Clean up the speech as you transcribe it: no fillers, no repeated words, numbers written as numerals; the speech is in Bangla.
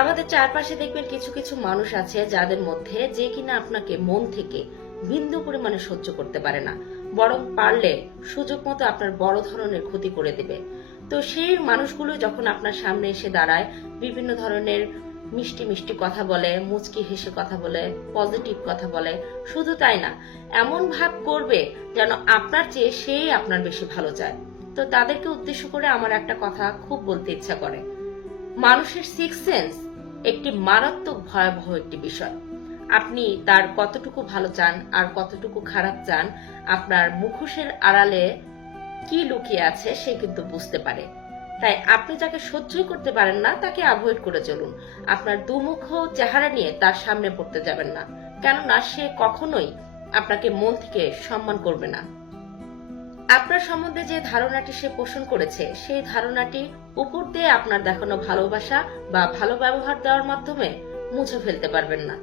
আমাদের চারপাশে দেখবেন কিছু কিছু মানুষ আছে যাদের মধ্যে যে কিনা আপনাকে মন থেকে বিন্দু পরিমাণে সহ্য করতে পারে না, বরং পারলে সুযোগ মতো আপনার বড় ধরনের ক্ষতি করে দেবে। তো সেই মানুষগুলো যখন আপনার সামনে এসে দাঁড়ায়, বিভিন্ন ধরনের মিষ্টি মিষ্টি কথা বলে, মুচকি হেসে কথা বলে, পজিটিভ কথা বলে, শুধু তাই না, এমন ভাব করবে যেন আপনার চেয়ে সেই আপনার বেশি ভালো চায়। তো তাদেরকে উদ্দেশ্য করে আমার একটা কথা খুব বলতে ইচ্ছা করে, মানুষের সিক্স সেন্স একটি মারাত্মক ভয়াবহ একটি বিষয়। আপনি তার কতটুকু ভালো চান আর কতটুকু খারাপ চান, আপনার মুখোশের আড়ালে কি লুকিয়ে আছে সে কিন্তু বুঝতে পারে। তাই আপনি যাকে সহ্যই করতে পারেন না তাকে অ্যাভয়েড করে চলুন। আপনার দুমুখ চেহারা নিয়ে তার সামনে পড়তে যাবেন না, কেননা সে কখনোই আপনাকে মন থেকে সম্মান করবে না। আপনার সম্বন্ধে যে ধারণাটি সে পোষণ করেছে, সেই ধারণাটি উপর দিয়ে আপনার দেখানো ভালোবাসা বা ভালো ব্যবহার দেওয়ার মাধ্যমে মুছে ফেলতে পারবেন না।